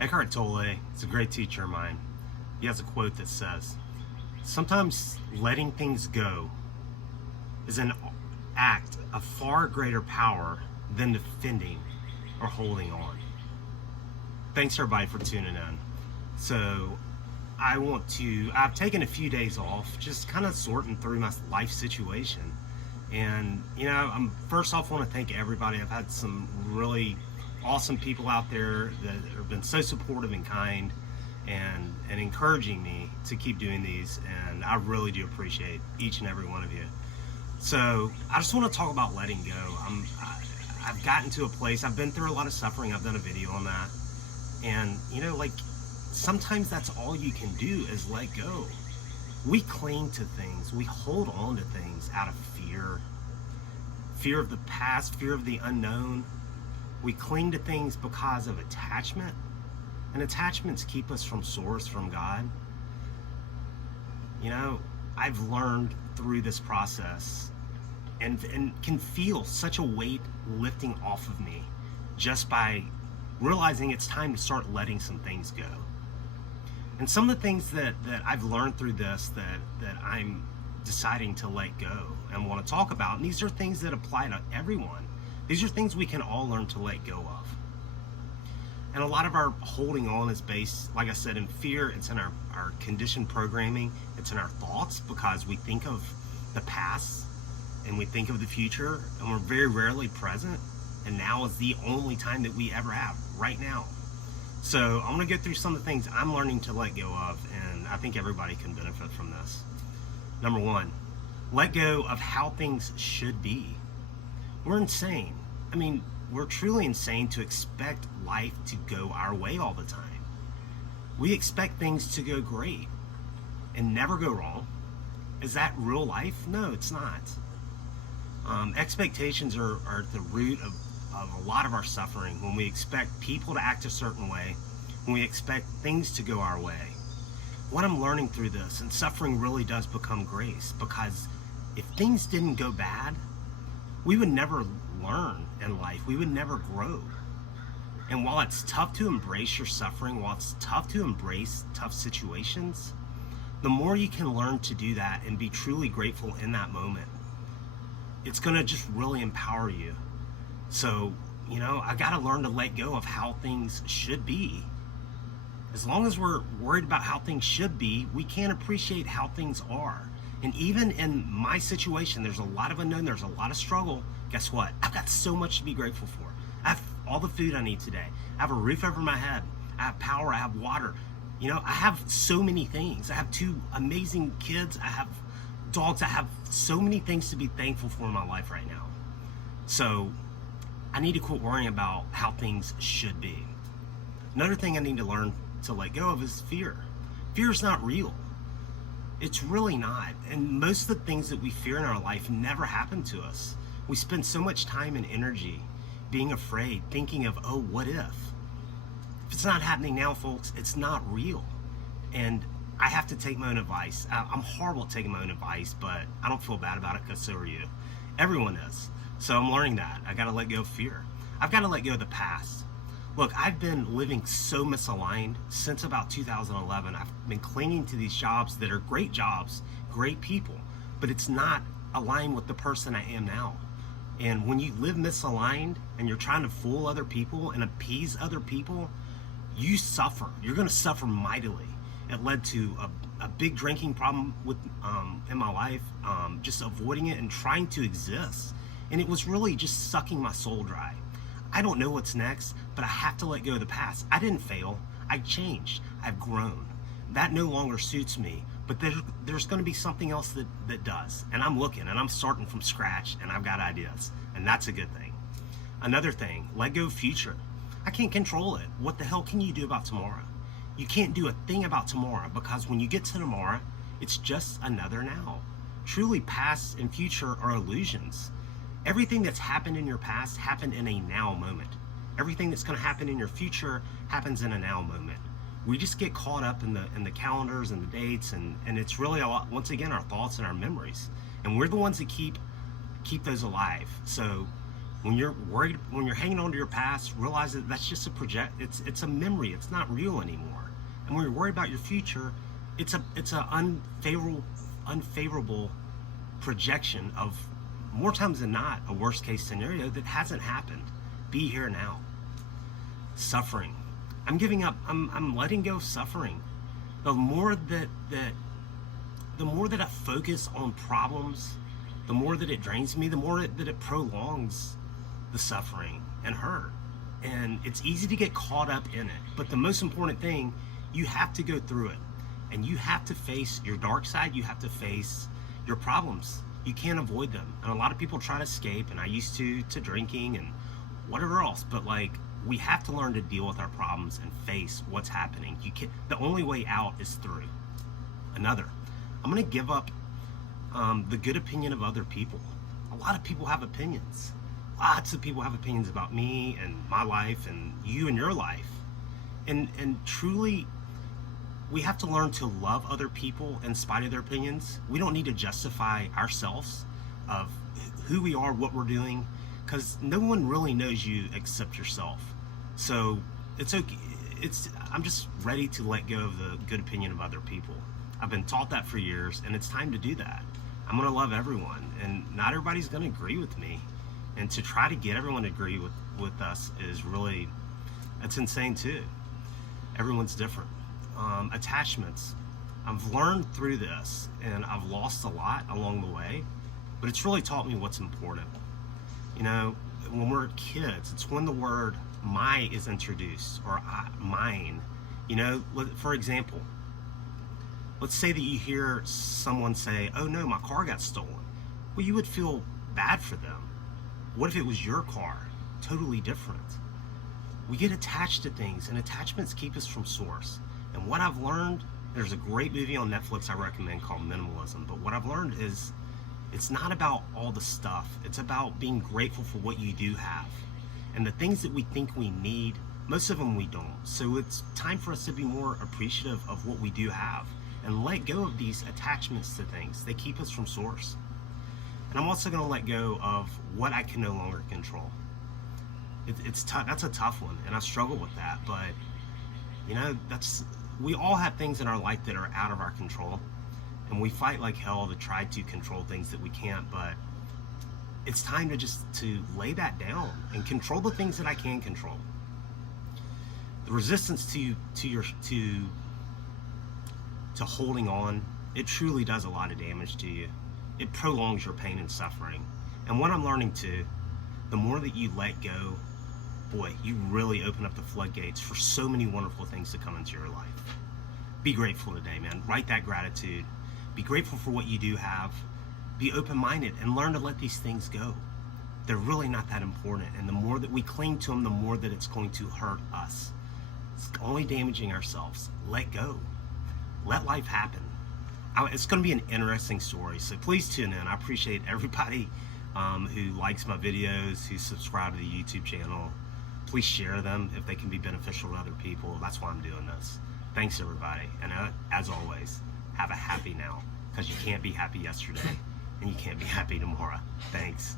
Eckhart Tolle is a great teacher of mine. He has a quote that says, "Sometimes letting things go is an act of far greater power than defending or holding on." Thanks everybody for tuning in. So I've taken a few days off, just kind of sorting through my life situation. And, I'm first off want to thank everybody. I've had some really awesome people out there that have been so supportive and kind and encouraging me to keep doing these. And I really do appreciate each and every one of you. So I just want to talk about letting go. I've gotten to a place, I've been through a lot of suffering. I've done a video on that. And, sometimes that's all you can do is let go. We cling to things, we hold on to things out of fear of the past, fear of the unknown. We cling to things because of attachment, and attachments keep us from source, from God. I've learned through this process and can feel such a weight lifting off of me just by realizing it's time to start letting some things go. And some of the things that I've learned through this that I'm deciding to let go and want to talk about, and these are things that apply to everyone. These are things we can all learn to let go of. And a lot of our holding on is based, like I said, in fear. It's in our conditioned programming. It's in our thoughts because we think of the past and we think of the future, and we're very rarely present. And now is the only time that we ever have, right now. So I'm going to go through some of the things I'm learning to let go of, and I think everybody can benefit from this. Number one, let go of how things should be. We're insane. We're truly insane to expect life to go our way all the time. We expect things to go great and never go wrong. Is that real life? No, it's not. Expectations are at the root of a lot of our suffering. When we expect people to act a certain way, when we expect things to go our way. What I'm learning through this, and suffering really does become grace, because if things didn't go bad, we would never learn in life. We would never grow. And while it's tough to embrace your suffering, while it's tough to embrace tough situations, the more you can learn to do that and be truly grateful in that moment, it's going to just really empower you. So, I got to learn to let go of how things should be. As long as we're worried about how things should be, we can't appreciate how things are. And even in my situation, there's a lot of unknown, there's a lot of struggle. Guess what? I've got so much to be grateful for. I have all the food I need today. I have a roof over my head. I have power. I have water. I have so many things. I have 2 amazing kids. I have dogs. I have so many things to be thankful for in my life right now. So I need to quit worrying about how things should be. Another thing I need to learn to let go of is fear. Fear is not real. It's really not. And most of the things that we fear in our life never happen to us. We spend so much time and energy being afraid, thinking of, oh, what if? If it's not happening now, folks, it's not real. And I have to take my own advice. I'm horrible at taking my own advice, but I don't feel bad about it because so are you. Everyone is. So I'm learning that. I got to let go of fear. I've got to let go of the past. Look, I've been living so misaligned since about 2011. I've been clinging to these jobs that are great jobs, great people, but it's not aligned with the person I am now. And when you live misaligned and you're trying to fool other people and appease other people, you suffer. You're going to suffer mightily. It led to a big drinking problem in my life, just avoiding it and trying to exist. And it was really just sucking my soul dry. I don't know what's next, but I have to let go of the past. I didn't fail. I changed. I've grown. That no longer suits me, but there's going to be something else that does. And I'm looking, and I'm starting from scratch, and I've got ideas, and that's a good thing. Another thing, let go of future. I can't control it. What the hell can you do about tomorrow? You can't do a thing about tomorrow, because when you get to tomorrow, it's just another now. Truly, past and future are illusions. Everything that's happened in your past happened in a now moment. Everything that's going to happen in your future happens in a now moment. We just get caught up in the calendars and the dates, and it's really a lot, once again, our thoughts and our memories. And we're the ones that keep those alive. So When you're worried, when you're hanging on to your past, realize that that's just it's a memory. It's not real anymore. And when you're worried about your future, it's a unfavorable projection of, more times than not, a worst case scenario that hasn't happened. Be here now. Suffering. I'm giving up. I'm letting go of suffering. The more that I focus on problems, the more that it drains me, the more that it prolongs the suffering and hurt. And it's easy to get caught up in it. But the most important thing, you have to go through it. And you have to face your dark side. You have to face your problems. You can't avoid them. And a lot of people try to escape, and I used to drinking and whatever else. But like, we have to learn to deal with our problems and face what's happening. The only way out is through. I'm going to give up the good opinion of other people. A lot of people have opinions. Lots of people have opinions about me and my life and you and your life. And truly, we have to learn to love other people in spite of their opinions. We don't need to justify ourselves of who we are, what we're doing, because no one really knows you except yourself. So it's okay. I'm just ready to let go of the good opinion of other people. I've been taught that for years, and it's time to do that. I'm going to love everyone, and not everybody's going to agree with me. And to try to get everyone to agree with us is really, it's insane too. Everyone's different. Attachments. I've learned through this, and I've lost a lot along the way, but it's really taught me what's important. You know, when we're kids, it's when the word my is introduced, or mine. You know, for example, let's say that you hear someone say, oh no, my car got stolen. Well, you would feel bad for them. What if it was your car? Totally different. We get attached to things, and attachments keep us from source. And what I've learned, there's a great movie on Netflix I recommend called Minimalism, but what I've learned is it's not about all the stuff. It's about being grateful for what you do have. And the things that we think we need, most of them we don't. So it's time for us to be more appreciative of what we do have and let go of these attachments to things. They keep us from source. And I'm also going to let go of what I can no longer control. It's tough. That's a tough one, and I struggle with that. But you know, we all have things in our life that are out of our control, and we fight like hell to try to control things that we can't. But it's time to lay that down and control the things that I can control. The resistance to holding on, it truly does a lot of damage to you. It prolongs your pain and suffering. And what I'm learning too, the more that you let go, boy, you really open up the floodgates for so many wonderful things to come into your life. Be grateful today, man. Write that gratitude. Be grateful for what you do have. Be open-minded and learn to let these things go. They're really not that important. And the more that we cling to them, the more that it's going to hurt us. It's only damaging ourselves. Let go. Let life happen. It's going to be an interesting story, so please tune in. I appreciate everybody who likes my videos, who subscribe to the YouTube channel. Please share them if they can be beneficial to other people. That's why I'm doing this. Thanks, everybody. And as always, have a happy now, because you can't be happy yesterday, and you can't be happy tomorrow. Thanks.